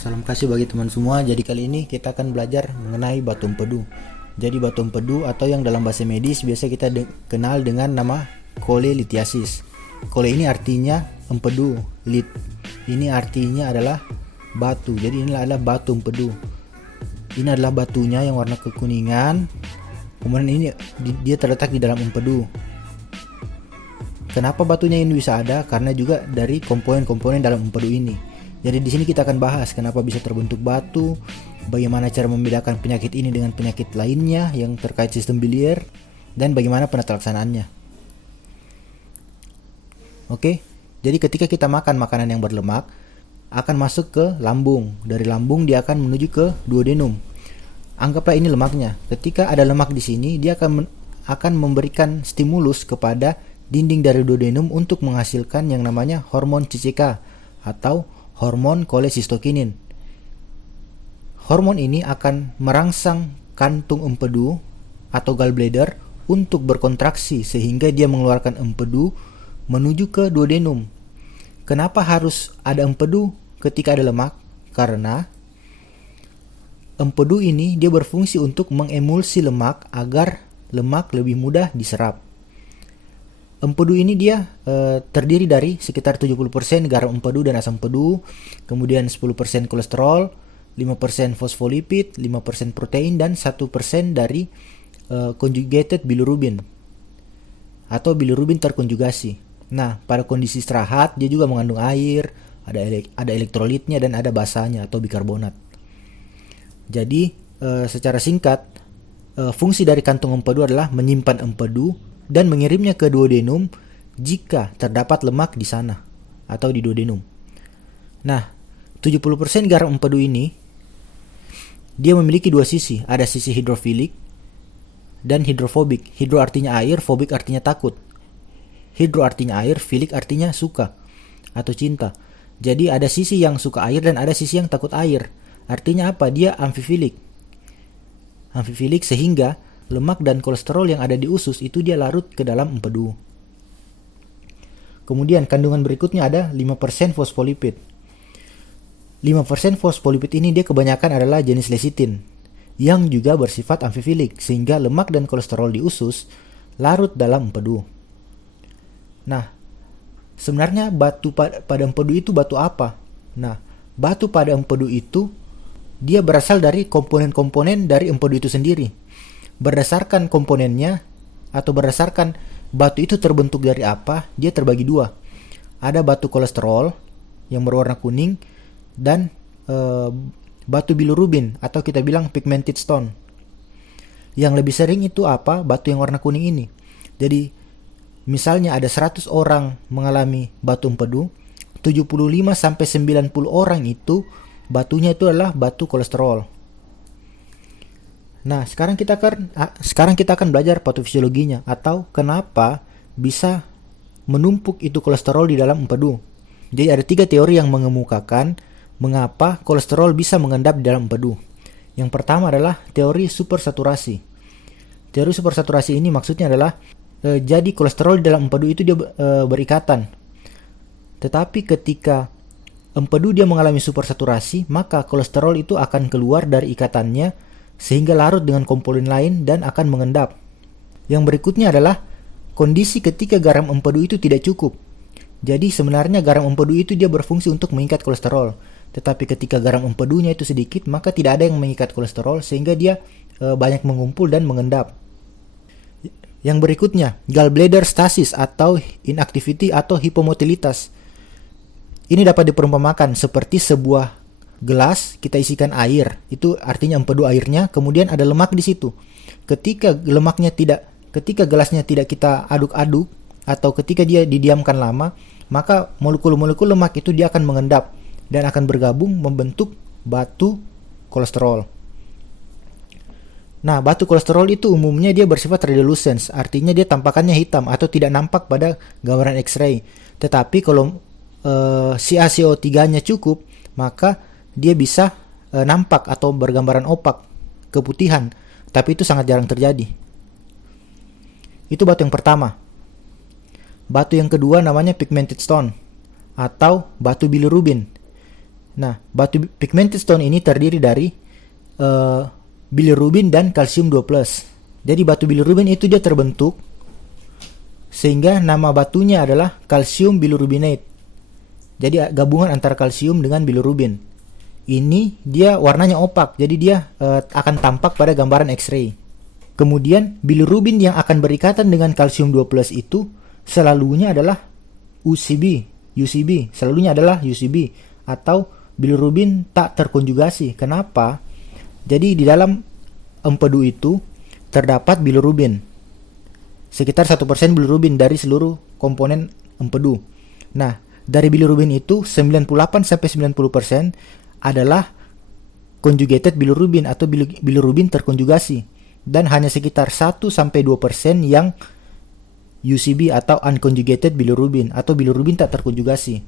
Salam kasih bagi teman semua. Jadi kali ini kita akan belajar mengenai batu empedu. Jadi batu empedu atau yang dalam bahasa medis biasa kita kenal dengan nama cholelithiasis. Chole ini artinya empedu, lit ini artinya adalah batu. Jadi inilah adalah batu empedu. Ini adalah batunya yang warna kekuningan. Kemudian ini dia terletak di dalam empedu. Kenapa batunya ini bisa ada? Karena juga dari komponen-komponen dalam empedu ini. Jadi di sini kita akan bahas kenapa bisa terbentuk batu, bagaimana cara membedakan penyakit ini dengan penyakit lainnya yang terkait sistem biliar, dan bagaimana penata laksanaannya. Oke, jadi ketika kita makan makanan yang berlemak, akan masuk ke lambung. Dari lambung dia akan menuju ke duodenum. Anggaplah ini lemaknya. Ketika ada lemak di sini, dia akan memberikan stimulus kepada dinding dari duodenum untuk menghasilkan yang namanya hormon CCK atau hormon cholecystokinin. Hormon ini akan merangsang kantung empedu atau gallbladder untuk berkontraksi sehingga dia mengeluarkan empedu menuju ke duodenum. Kenapa harus ada empedu ketika ada lemak? Karena empedu ini dia berfungsi untuk mengemulsi lemak agar lemak lebih mudah diserap. Empedu ini dia terdiri dari sekitar 70% garam empedu dan asam empedu, kemudian 10% kolesterol, 5% fosfolipid, 5% protein, dan 1% dari conjugated bilirubin atau bilirubin terkonjugasi. Nah, pada kondisi istirahat dia juga mengandung air, ada elektrolitnya dan ada basanya atau bikarbonat. Jadi secara singkat fungsi dari kantung empedu adalah menyimpan empedu dan mengirimnya ke duodenum jika terdapat lemak di sana atau di duodenum. Nah, 70% garam empedu ini dia memiliki dua sisi, ada sisi hidrofilik dan hidrofobik. Hidro artinya air, fobik artinya takut. Hidro artinya air, filik artinya suka atau cinta. Jadi ada sisi yang suka air dan ada sisi yang takut air. Artinya apa? Dia amfifilik. Amfifilik sehingga lemak dan kolesterol yang ada di usus itu dia larut ke dalam empedu. Kemudian kandungan berikutnya ada 5% fosfolipid. 5% fosfolipid ini dia kebanyakan adalah jenis lecithin yang juga bersifat amfifilik sehingga lemak dan kolesterol di usus larut dalam empedu. Nah, sebenarnya batu pada empedu itu batu apa? Nah, batu pada empedu itu dia berasal dari komponen-komponen dari empedu itu sendiri. Berdasarkan komponennya atau berdasarkan batu itu terbentuk dari apa, dia terbagi dua. Ada batu kolesterol yang berwarna kuning dan batu bilirubin atau kita bilang pigmented stone. Yang lebih sering itu apa? Batu yang warna kuning ini. Jadi misalnya ada 100 orang mengalami batu empedu, 75-90 orang itu batunya itu adalah batu kolesterol. Nah, sekarang kita akan belajar patofisiologinya atau kenapa bisa menumpuk itu kolesterol di dalam empedu. Jadi ada 3 teori yang mengemukakan mengapa kolesterol bisa mengendap di dalam empedu. Yang pertama adalah teori supersaturasi. Teori supersaturasi ini maksudnya adalah jadi kolesterol di dalam empedu itu dia berikatan. Tetapi ketika empedu dia mengalami supersaturasi, maka kolesterol itu akan keluar dari ikatannya sehingga larut dengan komponen lain dan akan mengendap. Yang berikutnya adalah kondisi ketika garam empedu itu tidak cukup. Jadi sebenarnya garam empedu itu dia berfungsi untuk mengikat kolesterol. Tetapi ketika garam empedunya itu sedikit, maka tidak ada yang mengikat kolesterol sehingga dia banyak mengumpul dan mengendap. Yang berikutnya, gallbladder stasis atau inactivity atau hipomotilitas. Ini dapat diperumpamakan seperti sebuah gelas kita isikan air, itu artinya empedu airnya, kemudian ada lemak di situ. Ketika gelasnya tidak kita aduk-aduk atau ketika dia didiamkan lama, maka molekul-molekul lemak itu dia akan mengendap dan akan bergabung membentuk batu kolesterol. Nah, batu kolesterol itu umumnya dia bersifat radiolucens, artinya dia tampakannya hitam atau tidak nampak pada gambaran X-ray. Tetapi kalau CaCO3-nya cukup, maka dia bisa nampak atau bergambaran opak, keputihan, tapi itu sangat jarang terjadi. Itu batu yang pertama. Batu yang kedua namanya pigmented stone atau batu bilirubin. Nah, batu pigmented stone ini terdiri dari bilirubin dan kalsium 2+. Jadi batu bilirubin itu dia terbentuk sehingga nama batunya adalah kalsium bilirubinate. Jadi gabungan antara kalsium dengan bilirubin. Ini dia warnanya opak, jadi dia akan tampak pada gambaran X-ray. Kemudian bilirubin yang akan berikatan dengan kalsium 2+ itu selalunya adalah UCB, selalunya adalah UCB atau bilirubin tak terkonjugasi. Kenapa? Jadi di dalam empedu itu terdapat bilirubin. Sekitar 1% bilirubin dari seluruh komponen empedu. Nah, dari bilirubin itu 98-90% adalah conjugated bilirubin atau bilirubin terkonjugasi, dan hanya sekitar 1-2% yang UCB atau unconjugated bilirubin atau bilirubin tak terkonjugasi.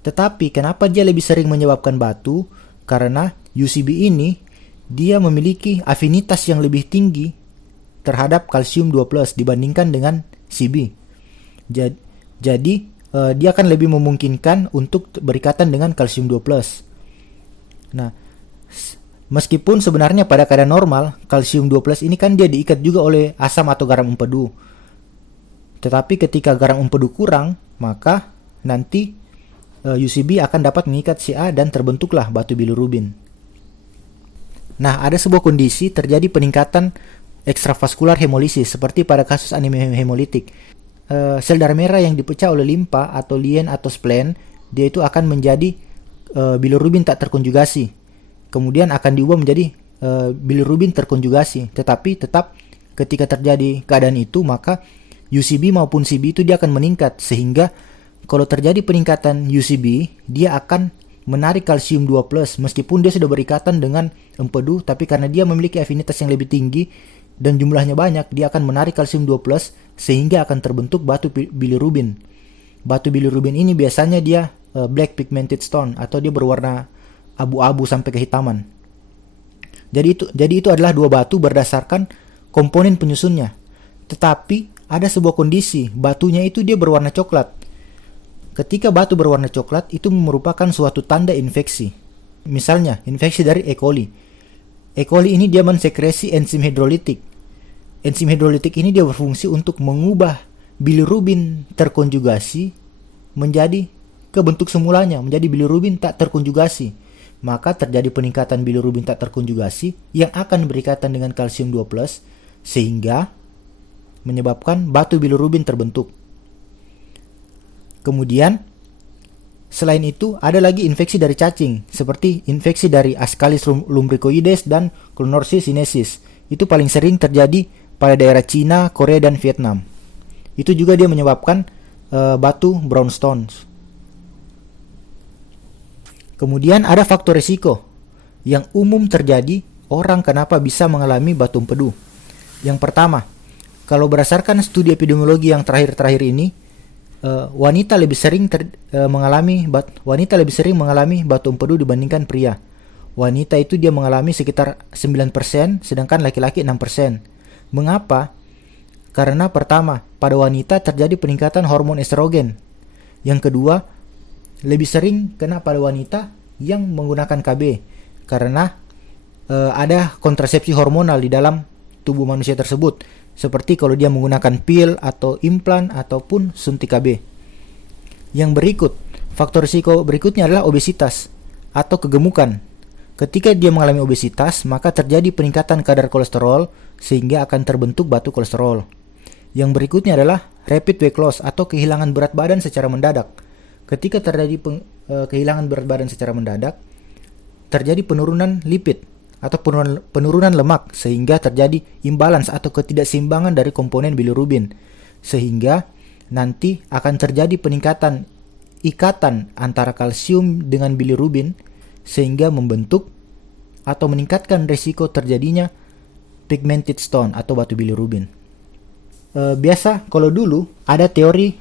Tetapi kenapa dia lebih sering menyebabkan batu? Karena UCB ini dia memiliki afinitas yang lebih tinggi terhadap kalsium 2+ dibandingkan dengan CB. Jadi dia akan lebih memungkinkan untuk berikatan dengan kalsium 2+. Nah, meskipun sebenarnya pada keadaan normal kalsium 2+ ini kan dia diikat juga oleh asam atau garam empedu. Tetapi ketika garam empedu kurang, maka nanti UCB akan dapat mengikat Ca dan terbentuklah batu bilirubin. Nah, ada sebuah kondisi terjadi peningkatan ekstravaskular hemolisis seperti pada kasus anemia hemolitik. Sel darah merah yang dipecah oleh limpa atau lien atau spleen, dia itu akan menjadi bilirubin tak terkonjugasi. Kemudian akan diubah menjadi bilirubin terkonjugasi. Tetapi tetap ketika terjadi keadaan itu, maka UCB maupun CB itu dia akan meningkat, sehingga kalau terjadi peningkatan UCB, dia akan menarik kalsium 2+, meskipun dia sudah berikatan dengan empedu, tapi karena dia memiliki afinitas yang lebih tinggi dan jumlahnya banyak, dia akan menarik kalsium 2+, sehingga akan terbentuk batu bilirubin. Batu bilirubin ini biasanya dia black pigmented stone atau dia berwarna abu-abu sampai kehitaman. Jadi itu adalah dua batu berdasarkan komponen penyusunnya. Tetapi ada sebuah kondisi, batunya itu dia berwarna coklat. Ketika batu berwarna coklat itu merupakan suatu tanda infeksi. Misalnya, infeksi dari E. coli. E. coli ini dia mensekresi enzim hidrolitik. Enzim hidrolitik ini dia berfungsi untuk mengubah bilirubin terkonjugasi menjadi ke bentuk semulanya, menjadi bilirubin tak terkonjugasi. Maka terjadi peningkatan bilirubin tak terkonjugasi yang akan berikatan dengan kalsium 2+, sehingga menyebabkan batu bilirubin terbentuk. Kemudian, selain itu ada lagi infeksi dari cacing, seperti infeksi dari Ascaris lumbricoides dan Clonorchis sinensis. Itu paling sering terjadi pada daerah Cina, Korea, dan Vietnam. Itu juga dia menyebabkan batu brownstones. Kemudian ada faktor risiko yang umum terjadi orang kenapa bisa mengalami batu empedu. Yang pertama, kalau berdasarkan studi epidemiologi yang terakhir-terakhir ini, wanita lebih sering mengalami batu empedu dibandingkan pria. Wanita itu dia mengalami sekitar 9%, sedangkan laki-laki 6%. Mengapa? Karena pertama, pada wanita terjadi peningkatan hormon estrogen. Yang kedua, lebih sering kena pada wanita yang menggunakan KB, karena ada kontrasepsi hormonal di dalam tubuh manusia tersebut, seperti kalau dia menggunakan pil atau implan ataupun suntik KB. Yang berikut, faktor risiko berikutnya adalah obesitas atau kegemukan. Ketika dia mengalami obesitas, maka terjadi peningkatan kadar kolesterol sehingga akan terbentuk batu kolesterol. Yang berikutnya adalah rapid weight loss atau kehilangan berat badan secara mendadak. Ketika terjadi kehilangan berat badan secara mendadak, terjadi penurunan lipid atau penurunan lemak, sehingga terjadi imbalans atau ketidakseimbangan dari komponen bilirubin, sehingga nanti akan terjadi peningkatan ikatan antara kalsium dengan bilirubin, sehingga membentuk atau meningkatkan risiko terjadinya pigmented stone atau batu bilirubin. Biasa kalau dulu ada teori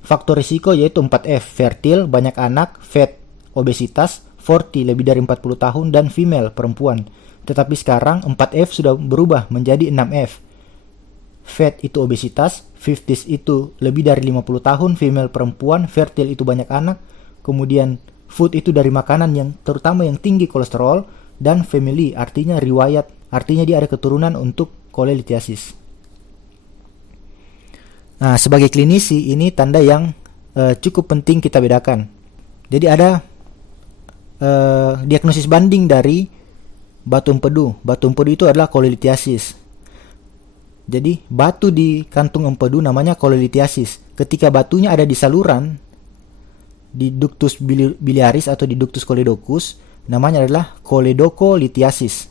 faktor risiko yaitu 4F, fertil, banyak anak, fat, obesitas, 40, lebih dari 40 tahun, dan female, perempuan. Tetapi sekarang 4F sudah berubah menjadi 6F. Fat itu obesitas, 50s itu lebih dari 50 tahun, female perempuan, fertil itu banyak anak, kemudian food itu dari makanan yang terutama yang tinggi kolesterol, dan family artinya riwayat, artinya dia ada keturunan untuk cholelithiasis. Nah, sebagai klinisi ini tanda yang cukup penting kita bedakan. Jadi ada diagnosis banding dari batu empedu. Batu empedu itu adalah cholelithiasis. Jadi batu di kantung empedu namanya cholelithiasis. Ketika batunya ada di saluran, di ductus biliaris atau di ductus choledocus, namanya adalah choledocholithiasis.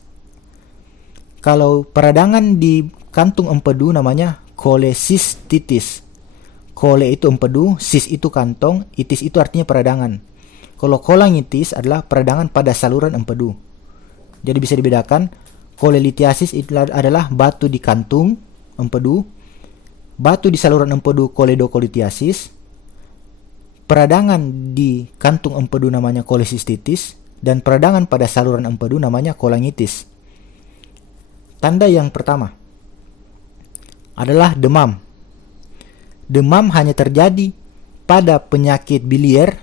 Kalau peradangan di kantung empedu namanya cholecystitis. Chole itu empedu, cis itu kantong, itis itu artinya peradangan. Kalau cholangitis adalah peradangan pada saluran empedu. Jadi bisa dibedakan, cholelithiasis itu adalah batu di kantung empedu, batu di saluran empedu choledocholithiasis, peradangan di kantung empedu namanya cholecystitis, dan peradangan pada saluran empedu namanya cholangitis. Tanda yang pertama adalah demam. Demam hanya terjadi pada penyakit biliar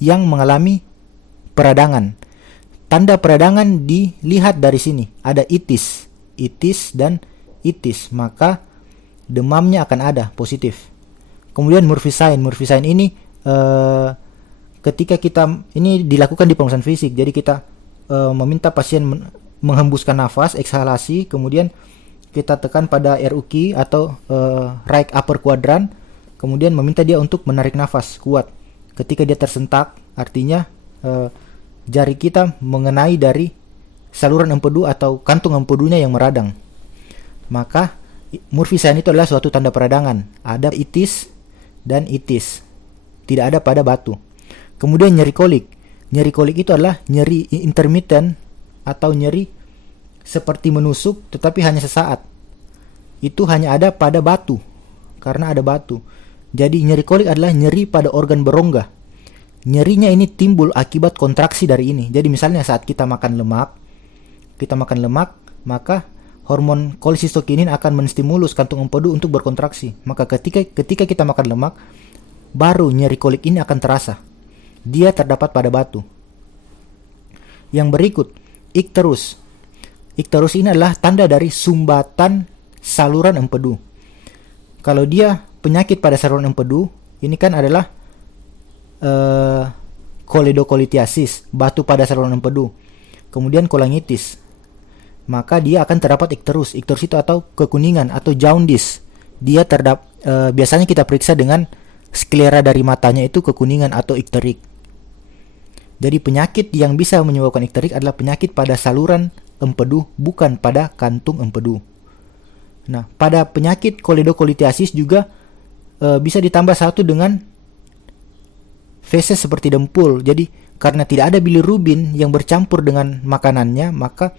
yang mengalami peradangan. Tanda peradangan dilihat dari sini. Ada itis dan itis, maka demamnya akan ada positif. Kemudian Murphy sign ini ketika kita ini dilakukan di pemeriksaan fisik. Jadi kita meminta pasien menghembuskan nafas, ekshalasi, kemudian kita tekan pada RUQ atau right upper quadrant, kemudian meminta dia untuk menarik nafas kuat. Ketika dia tersentak, artinya jari kita mengenai dari saluran empedu atau kantung empedunya yang meradang. Maka Murphy sign itu adalah suatu tanda peradangan. Ada itis dan itis. Tidak ada pada batu. Kemudian nyeri kolik. Nyeri kolik itu adalah nyeri intermittent atau nyeri seperti menusuk tetapi hanya sesaat. Itu hanya ada pada batu, karena ada batu. Jadi nyeri kolik adalah nyeri pada organ berongga. Nyerinya ini timbul akibat kontraksi dari ini. Jadi misalnya saat kita makan lemak, maka hormon kolesistokinin akan menstimulus kantung empedu untuk berkontraksi. Maka ketika kita makan lemak, baru nyeri kolik ini akan terasa. Dia terdapat pada batu. Yang berikut, ikterus. Ikterus ini adalah tanda dari sumbatan saluran empedu. Kalau dia penyakit pada saluran empedu, ini kan adalah choledocholithiasis, batu pada saluran empedu. Kemudian cholangitis, maka dia akan terdapat ikterus. Ikterus itu atau kekuningan atau jaundice. Dia biasanya kita periksa dengan sklera dari matanya itu kekuningan atau ikterik. Jadi penyakit yang bisa menyebabkan ikterik adalah penyakit pada saluran empedu, bukan pada kantung empedu. Nah, pada penyakit choledocholithiasis juga bisa ditambah satu dengan feses seperti dempul. Jadi karena tidak ada bilirubin yang bercampur dengan makanannya, maka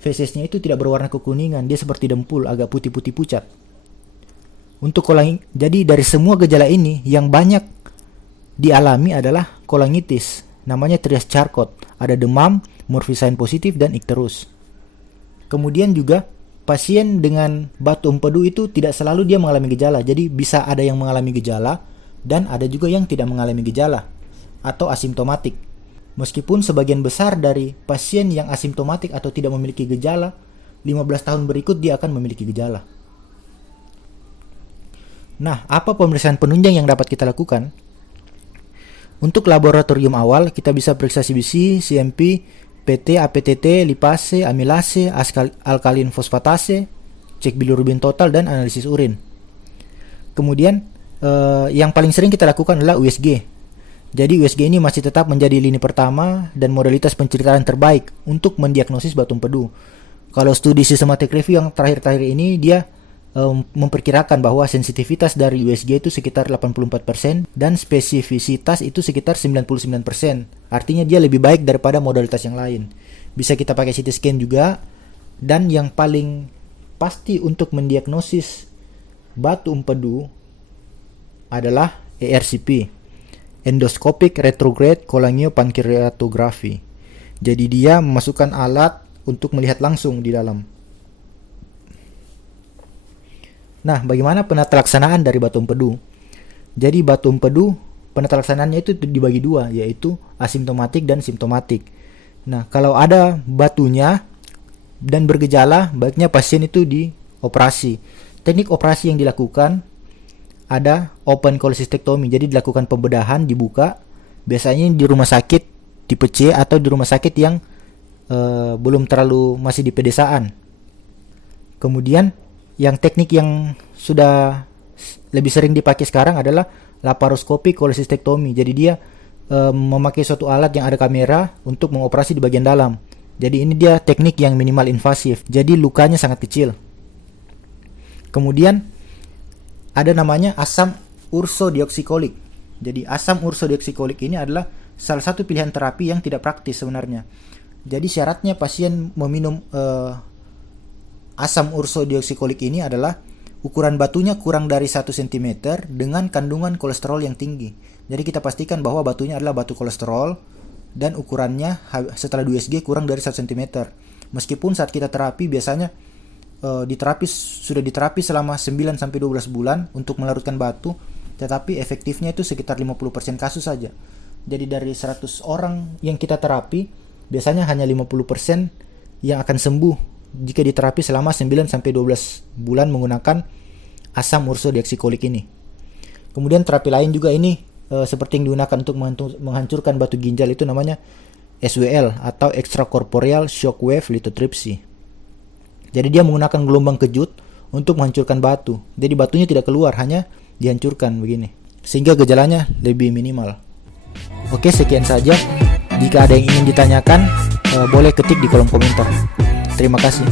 fesesnya itu tidak berwarna kekuningan, dia seperti dempul, agak putih-putih pucat. Jadi dari semua gejala ini yang banyak dialami adalah cholangitis. Namanya trias Charcot. Ada demam, Murphy sign positif, dan ikterus. Kemudian juga pasien dengan batu empedu itu tidak selalu dia mengalami gejala. Jadi bisa ada yang mengalami gejala dan ada juga yang tidak mengalami gejala atau asimptomatik. Meskipun sebagian besar dari pasien yang asimptomatik atau tidak memiliki gejala, 15 tahun berikut dia akan memiliki gejala. Nah, apa pemeriksaan penunjang yang dapat kita lakukan? Untuk laboratorium awal, kita bisa periksa CBC, CMP, PT, APTT, lipase, amilase, alkalin fosfatase, cek bilirubin total, dan analisis urin. Kemudian, yang paling sering kita lakukan adalah USG. Jadi USG ini masih tetap menjadi lini pertama dan modalitas penceritaan terbaik untuk mendiagnosis batu empedu. Kalau studi systematic review yang terakhir-terakhir ini, dia memperkirakan bahwa sensitivitas dari USG itu sekitar 84% dan spesifisitas itu sekitar 99%. Artinya dia lebih baik daripada modalitas yang lain. Bisa kita pakai CT scan juga, dan yang paling pasti untuk mendiagnosis batu empedu adalah ERCP, Endoscopic Retrograde Cholangiopancreatography. Jadi dia memasukkan alat untuk melihat langsung di dalam. Nah, bagaimana penata laksanaan dari batu empedu? Jadi batu empedu penata laksanaannya itu dibagi dua, yaitu asimptomatik dan simptomatik. Nah, kalau ada batunya dan bergejala, baiknya pasien itu dioperasi. Teknik operasi yang dilakukan ada open cholecystectomy, jadi dilakukan pembedahan, dibuka, biasanya di rumah sakit tipe C atau di rumah sakit yang belum terlalu masih di pedesaan. Kemudian yang teknik yang sudah lebih sering dipakai sekarang adalah laparoscopy cholecystectomy. Jadi dia memakai suatu alat yang ada kamera untuk mengoperasi di bagian dalam. Jadi ini dia teknik yang minimal invasif. Jadi lukanya sangat kecil. Kemudian ada namanya asam ursodeoxycholic. Jadi asam ursodeoxycholic ini adalah salah satu pilihan terapi yang tidak praktis sebenarnya. Jadi syaratnya pasien meminum asam ursodeoxycholic ini adalah ukuran batunya kurang dari 1 cm dengan kandungan kolesterol yang tinggi. Jadi kita pastikan bahwa batunya adalah batu kolesterol dan ukurannya setelah 2 USG kurang dari 1 cm. Meskipun saat kita terapi biasanya sudah diterapi selama 9-12 bulan untuk melarutkan batu, tetapi efektifnya itu sekitar 50% kasus saja. Jadi dari 100 orang yang kita terapi, biasanya hanya 50% yang akan sembuh jika diterapi selama 9-12 bulan menggunakan asam ursodeoxycholic ini. Kemudian terapi lain juga ini seperti yang digunakan untuk menghancurkan batu ginjal, itu namanya SWL atau extracorporeal shockwave lithotripsy. Jadi dia menggunakan gelombang kejut untuk menghancurkan batu. Jadi batunya tidak keluar, hanya dihancurkan begini, sehingga gejalanya lebih minimal. Oke, sekian saja. Jika ada yang ingin ditanyakan, boleh ketik di kolom komentar. Terima kasih.